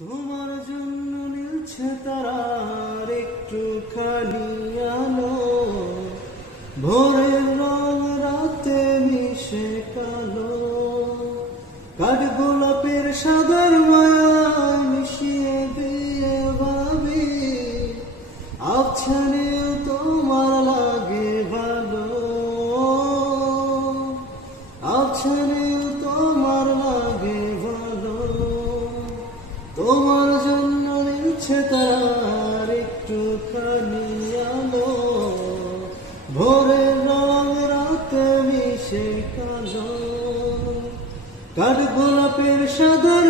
তোমার জন্য নীলছে তারার একটুখানি আলো, ভোরের রং রাতে মিশে কালো, কাঠ গোলাপের সাদার মায়ায় মিশিয়ে দিয়ে ভাবি আবছানেও তোমার লাগে ভালো, আবছানেও তোমার লাগে ভালো। তোমার জন্য নিচ্ছে তার একটুখানি আলো, ভোরের রং রাতে মিশে কালো, কাঠ গোলাপের সাদার